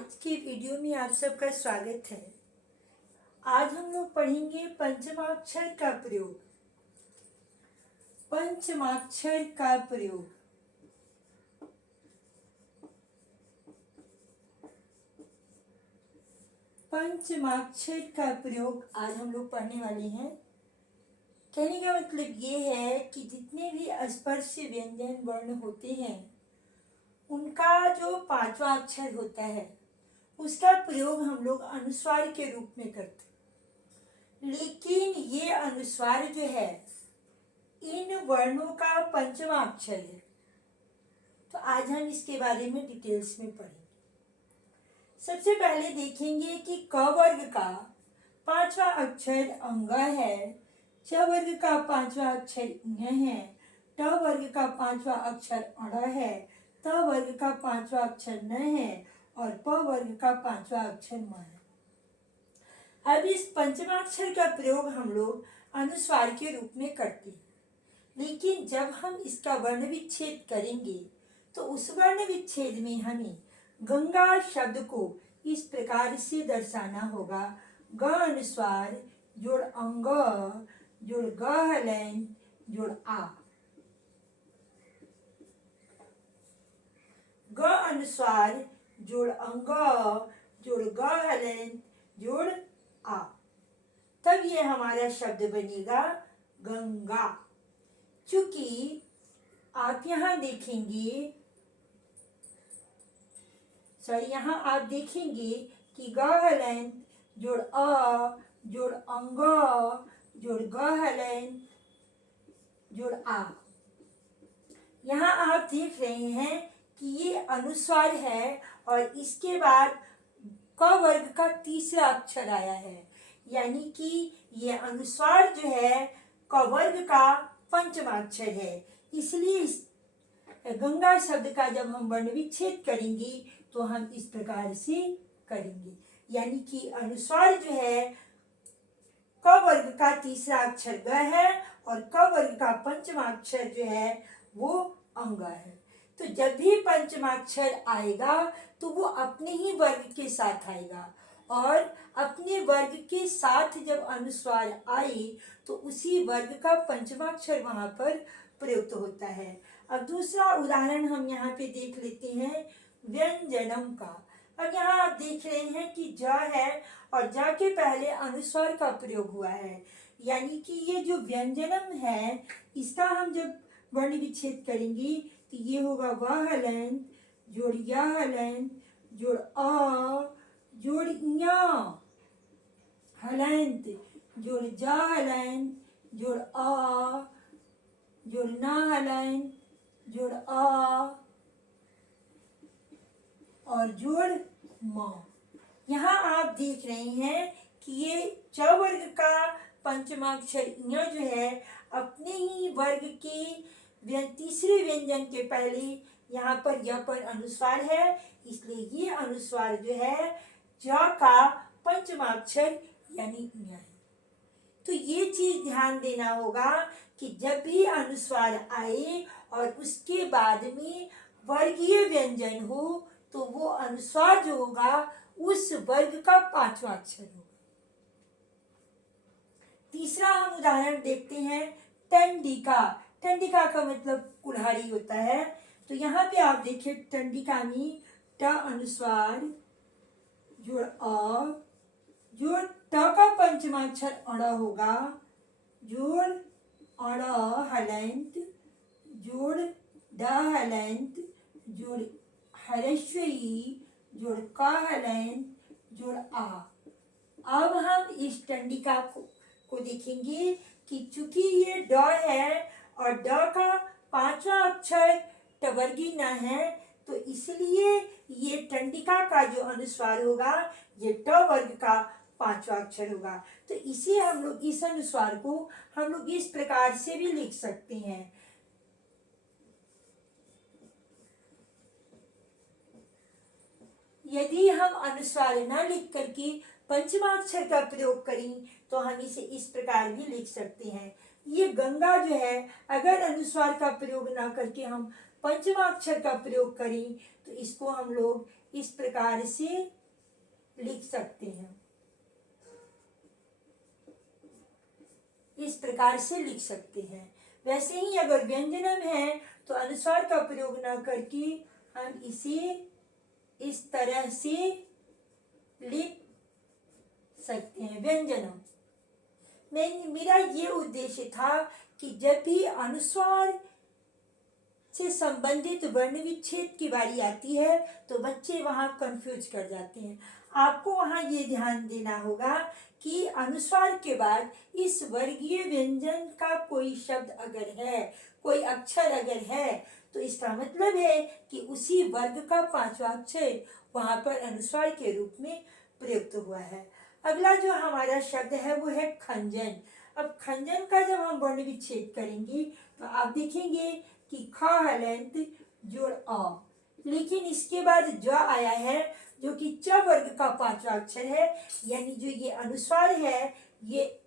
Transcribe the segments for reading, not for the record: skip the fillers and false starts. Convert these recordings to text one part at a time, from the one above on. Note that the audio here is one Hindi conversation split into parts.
आज की वीडियो में आप सबका स्वागत है। आज हम लोग पढ़ेंगे पंचमाक्षर का प्रयोग। पंचमाक्षर का प्रयोग। पंचमाक्षर का प्रयोग आज हम लोग पढ़ने वाले हैं। कहने का मतलब ये है कि जितने भी स्पर्श व्यंजन वर्ण होते हैं उनका जो पांचवा अक्षर होता है उसका प्रयोग हम लोग अनुस्वार के रूप में करते हैं। लेकिन ये अनुस्वार जो है इन वर्णों का पंचमा अक्षर है। तो आज हम इसके बारे में डिटेल्स में पढ़ेंगे। सबसे पहले देखेंगे कि क वर्ग का पांचवा अक्षर अंग है, च वर्ग का पांचवा अक्षर ञ है, ट वर्ग का पांचवा अक्षर अण है, त वर्ग का पांचवा अक्षर न है और प वर्ग का पांचवा अक्षर म है। अब इस पंचमाक्षर का प्रयोग हम लोग अनुस्वार के रूप में करते हैं। लेकिन जब हम इसका वर्ण विच्छेद करेंगे तो उस वर्ण विच्छेद में हमें गंगा शब्द को इस प्रकार से दर्शाना होगा। ग अनुस्वार जोड़ अंग जोड़ ग हलन जोड़ आ। ग अनुस्वार जोड़ अंग जोड़ ग हलन जोड़ आ। तब ये हमारा शब्द बनेगा गंगा। चूंकि आप यहाँ देखेंगे यहाँ आप देखेंगे कि ग हलन जोड़ अ जोड़ अंग जोड़ ग हलन जोड़ आ। यहाँ आप देख रहे हैं कि ये अनुस्वार है और इसके बाद क वर्ग का तीसरा अक्षर आया है, यानी कि ये अनुस्वार जो है क वर्ग का पंचमा अक्षर है। इसलिए इस गंगा शब्द का जब हम वर्ण विच्छेद करेंगे तो हम इस प्रकार से करेंगे, यानी कि अनुस्वार जो है क वर्ग का तीसरा अक्षर ग है और क वर्ग का पंचमा अक्षर जो है वो अंग है। तो जब भी पंचमाक्षर आएगा तो वो अपने ही वर्ग के साथ आएगा और अपने वर्ग के साथ जब अनुस्वार आए तो उसी वर्ग का पंचमाक्षर वहां पर प्रयुक्त होता है। अब दूसरा उदाहरण हम यहाँ पे देख लेते हैं व्यंजनम का। अब यहाँ आप देख रहे हैं कि ज है और ज के पहले अनुस्वार का प्रयोग हुआ है, यानी कि ये जो व्यंजनम है इसका हम जब वर्ण विच्छेद करेंगे तो ये होगा व हलन जोड़ य हलन जोड़ अ जोड़ ञ हलंत जोड़ ज हलन जोड़ अ जोड़ न हलन जोड़ अ और जोड़ म। यहाँ आप देख रहे हैं कि ये च वर्ग का पंचमाक्षर ञ जो है अपने ही वर्ग के तीसरे व्यंजन के पहले यहाँ पर य पर अनुस्वार है, इसलिए ये अनुस्वार जो है ज का पंचमाक्षर यानी ञ है। तो ये चीज ध्यान देना होगा कि जब भी अनुस्वार आए और उसके बाद में वर्गीय व्यंजन हो तो वो अनुस्वार जो होगा उस वर्ग का पांचवा अक्षर होगा। तीसरा हम उदाहरण देखते हैं टंडिका। टंडिका का मतलब कुल्हाड़ी होता है। तो यहाँ पे आप देखिए टंडिका में ट अनुस्वार जोड़ अ जोड़ ट का पंचमाक्षर अण होगा जोड़ अण हलंत जोड़ ड हलंत जोड़ ह्रस्व ई जोड़ क हलंत जोड़ आ। अब हम इस टंडिका को देखेंगे कि चूंकि ये ड है और ड का पांचवा अक्षर टवर्गी न है तो इसलिए ये टंडिका का जो अनुस्वार होगा ये ट वर्ग का पांचवा अक्षर होगा। तो इसे हम लोग इस अनुस्वार को हम लोग इस प्रकार से भी लिख सकते हैं। यदि हम अनुस्वार न लिख करके पंचमाक्षर का प्रयोग करें तो हम इसे इस प्रकार भी लिख सकते हैं। ये गंगा जो है अगर अनुस्वार का प्रयोग ना करके हम पंचमाक्षर का प्रयोग करें तो इसको हम लोग इस प्रकार से लिख सकते हैं, इस प्रकार से लिख सकते हैं। वैसे ही अगर व्यंजनम है तो अनुस्वार का प्रयोग न करके हम इसे इस तरह से लिख सकते हैं, व्यंजनम। मेरा ये उद्देश्य था कि जब भी अनुस्वार से संबंधित वर्ण विच्छेद की बारी आती है तो बच्चे वहाँ कंफ्यूज कर जाते हैं। आपको वहाँ ये ध्यान देना होगा कि अनुस्वार के बाद इस वर्गीय व्यंजन का कोई शब्द अगर है, कोई अक्षर अगर है, तो इसका मतलब है कि उसी वर्ग का पांचवा अक्षर वहाँ पर अनुस्वार के रूप में प्रयुक्त हुआ है। अगला जो हमारा शब्द है वो है खंजन। अब खंजन का जब हम वर्ण विच्छेद करेंगे तो आप देखेंगे कि ख हलंत जोड़ अ, लेकिन इसके बाद ज आया है जो कि च वर्ग का पांचवा अक्षर है, यानी जो ये अनुस्वार है ये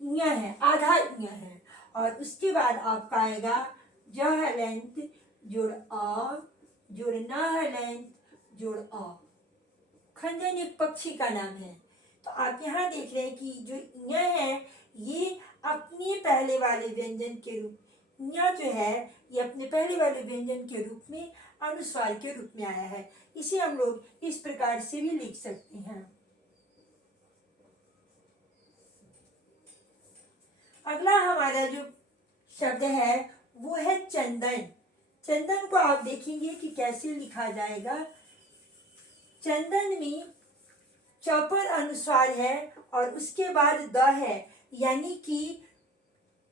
ञ है, आधा ञ है। और उसके बाद आपका आएगा ज हलंत जोड़ अ जोड़ न हलंत जोड़ अ। खंजन एक पक्षी का नाम है। तो आप यहाँ देख रहे हैं कि जो ञ है ये अपने पहले वाले व्यंजन के रूप, ञ जो है ये अपने पहले वाले व्यंजन के रूप में अनुस्वार के रूप में आया है। इसे हम लोग इस प्रकार से भी लिख सकते हैं। अगला हमारा जो शब्द है वो है चंदन। चंदन को आप देखेंगे कि कैसे लिखा जाएगा। चंदन में चौपर अनुस्वार है और उसके बाद द है, यानी कि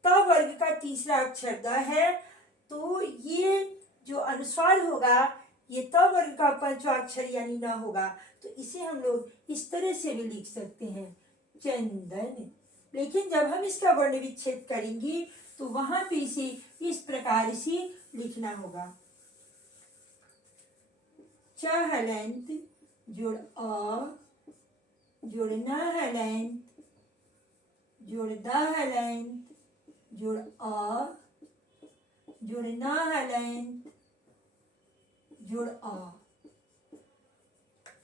त वर्ग का तीसरा अक्षर द है, तो ये जो अनुस्वार होगा ये त वर्ग का पंचवा अक्षर यानी न होगा। तो इसे हम लोग इस तरह से भी लिख सकते हैं, चंदन। लेकिन जब हम इसका वर्ण विच्छेद करेंगे तो वहां पे इसे इस प्रकार से लिखना होगा, च हलंत जोड़ अ जोड़ न हलंत जोड़ द हलंत जोड़ अ जोड़ न हलंत जोड़ अ।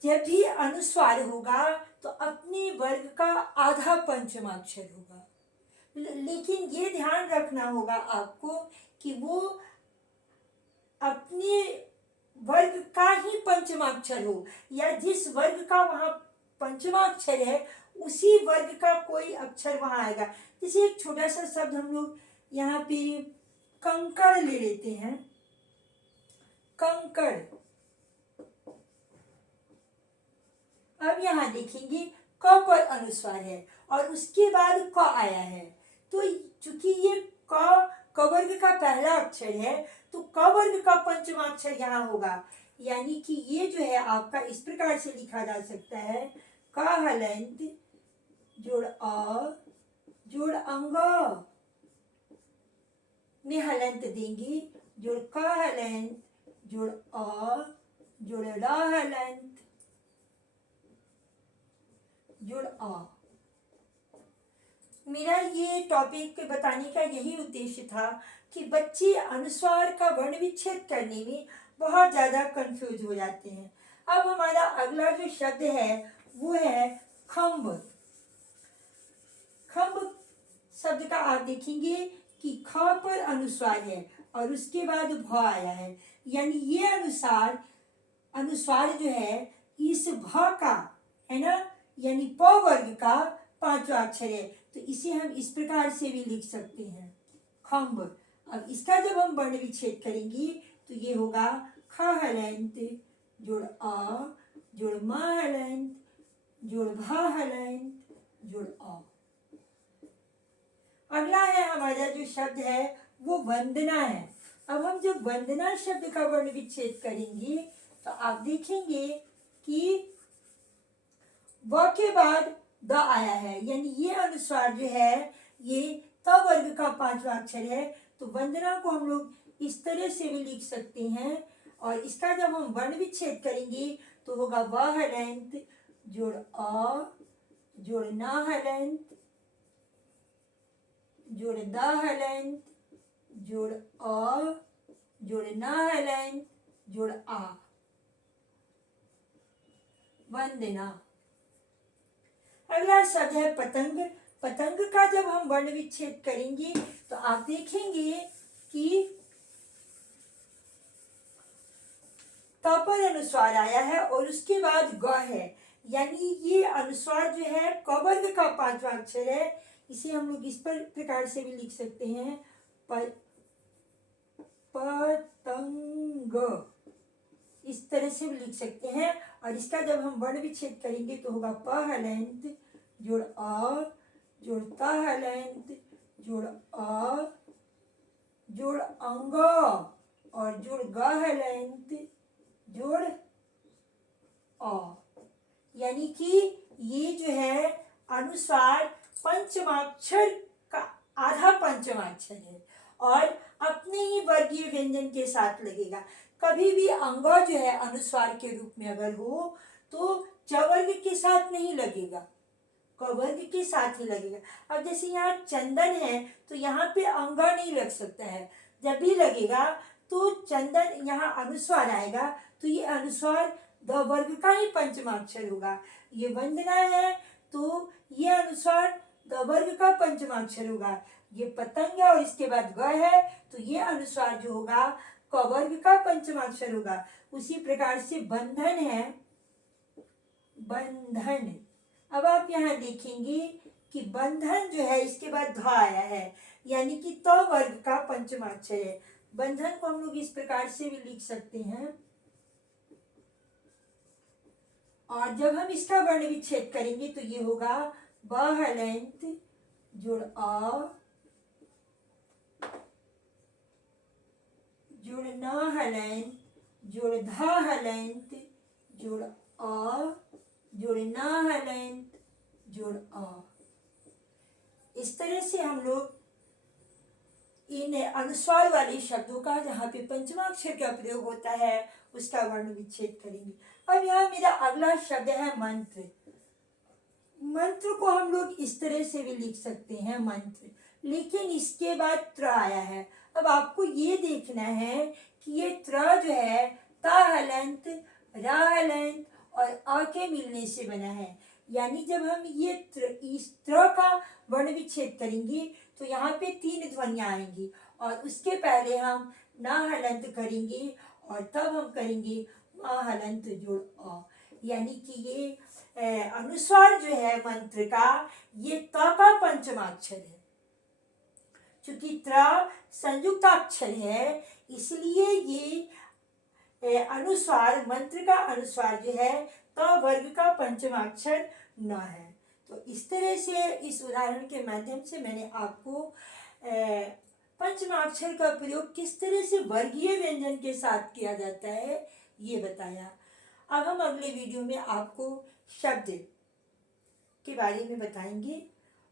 जब भी अनुस्वार होगा तो अपने वर्ग का आधा पंचमाक्षर होगा, लेकिन ये ध्यान रखना होगा आपको कि वो अपने वर्ग का ही पंचमाक्षर हो, या जिस वर्ग का वहाँ पंचमाक्षर है उसी वर्ग का कोई अक्षर वहाँ आएगा। जैसे एक छोटा सा शब्द हम लोग यहाँ पे कंकड़ ले लेते हैं, कंकड़। अब यहाँ देखेंगे क पर अनुस्वार है और उसके बाद क आया है, तो चूंकि ये क वर्ग का पहला अक्षर है तो क वर्ग का पंचमाक्षर यहाँ होगा, यानी कि ये जो है आपका इस प्रकार से लिखा जा सकता है, क हलंत जोड़ अ जोड़ अंग में हलंत देंगे, जोड़ क हलंत जोड़ अ जोड़ र हलंत जोड़ अ। मेरा ये टॉपिक बताने का यही उद्देश्य था कि बच्चे अनुस्वार का वर्ण विच्छेद करने में बहुत ज़्यादा कंफ्यूज हो जाते हैं। अब हमारा अगला जो शब्द है वो है खम्भ। खम्भ शब्द का आप देखेंगे कि ख पर अनुस्वार है और उसके बाद भ आया है, यानी ये अनुस्वार जो है इस भ का है ना, यानी प वर्ग का पांचवा अक्षर है, तो इसे हम इस प्रकार से भी लिख सकते हैं, खम्भ। अब इसका जब हम वर्ण विच्छेद करेंगे तो ये होगा ख हलंत जोड़ अ जोड़ म हलंत जोड़ भ हलंत जोड़ अ। अगला है हमारा जो शब्द है वो वंदना है। अब हम जब वंदना शब्द का वर्ण विच्छेद करेंगे तो आप देखेंगे कि व के बाद द आया है, यानी ये अनुस्वार जो है ये त वर्ग का पांचवा अक्षर है, तो वंदना को हम लोग इस तरह से भी लिख सकते हैं। और इसका जब हम वर्ण विच्छेद करेंगे तो होगा व हलंत जोड़ अ जोड़ न हलंत जोड़ द हलंत जोड़ अ जोड़ न हलंत जोड़ आ। वंदना। अगला शब्द है पतंग। पतंग का जब हम वर्ण विच्छेद करेंगे तो आप देखेंगे कि त पर अनुस्वार आया है और उसके बाद ग है, यानी ये अनुस्वार जो है क वर्ग का पांचवा अक्षर है। इसे हम लोग इस प्रकार से भी लिख सकते हैं, पतंग, इस तरह से भी लिख सकते हैं। और इसका जब हम वर्ण विच्छेद करेंगे तो होगा प हलंत जोड़ अ जोड़ त हलंत जोड़ अ जोड़ अंग और जोड़ ग हलंत जोड़ अ, यानी कि ये जो है अनुस्वार पंचमाक्षर का आधा पंचमाक्षर है और अपने ही वर्गीय व्यंजन के साथ लगेगा। कभी भी अंग जो है अनुस्वार के रूप में अगर हो तो च वर्ग के साथ नहीं लगेगा, क वर्ग के साथ ही लगेगा। अब जैसे यहाँ चंदन है तो यहाँ पे अंग नहीं लग सकता है, जब भी लगेगा तो चंदन यहाँ अनुस्वार आएगा तो ये अनुस्वार द वर्ग का ही पंचमाक्षर होगा। ये वंदना है तो ये अनुस्वार द वर्ग का पंचमाक्षर होगा। ये पतंग है और इसके बाद ग है तो ये अनुस्वार जो होगा क वर्ग का पंचमाक्षर होगा। उसी प्रकार से बंधन है, बंधन। अब आप यहाँ देखेंगे कि बंधन जो है इसके बाद ध आया है, यानी कि त वर्ग का पंचमाक्षर है। बंधन को हम लोग इस प्रकार से भी लिख सकते हैं। और जब हम इसका वर्ण विच्छेद करेंगे तो ये होगा ब हलंत जोड़ अ जोड़ न हलंत जोड़ ध हलंत जोड़ अ जोड़ न हलंत जोड़ अ। इस तरह से हम लोग इन अनुस्वार वाले शब्दों का जहाँ पे पंचमाक्षर का प्रयोग होता है उसका वर्ण विच्छेद करेंगे। अब यहाँ मेरा अगला शब्द है मंत्र। मंत्र को हम लोग इस तरह से भी लिख सकते हैं मंत्र, लेकिन इसके बाद त्र आया है। अब आपको ये देखना है कि ये त्र जो है ता हलंत रा हलंत और अ के मिलने से बना है, यानी जब हम ये इस त्र का वर्ण विच्छेद करेंगे तो यहाँ पे तीन ध्वनियाँ आएंगी और उसके पहले हम ना हलंत करेंगे और तब हम करेंगे मा हलंत जोड़ अ, यानी कि ये अनुस्वार जो है मंत्र का ये त का पंचमाक्षर है। चूंकि त्र संयुक्ताक्षर है इसलिए ये अनुस्वार मंत्र का अनुस्वार जो है त वर्ग का पंचमाक्षर न है। तो इस तरह से इस उदाहरण के माध्यम से मैंने आपको पंचमाक्षर का प्रयोग किस तरह से वर्गीय व्यंजन के साथ किया जाता है ये बताया। अब हम अगले वीडियो में आपको शब्द के बारे में बताएंगे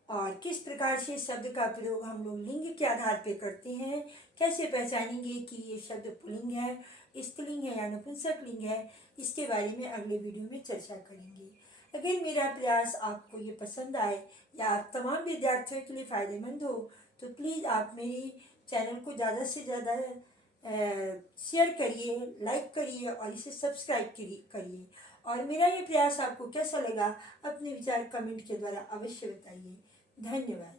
और किस प्रकार से शब्द का प्रयोग हम लोग लिंग के आधार पर करते हैं, कैसे पहचानेंगे कि ये शब्द पुल्लिंग है, स्त्रीलिंग है या नपुंसकलिंग है, इसके बारे में अगले वीडियो में चर्चा करेंगे। अगर मेरा प्रयास आपको ये पसंद आए या आप तमाम विद्यार्थियों के लिए फ़ायदेमंद हो तो प्लीज़ आप मेरी चैनल को ज़्यादा से ज़्यादा शेयर करिए, लाइक करिए और इसे सब्सक्राइब करिए। और मेरा ये प्रयास आपको कैसा लगा अपने विचार कमेंट के द्वारा अवश्य बताइए। धन्यवाद।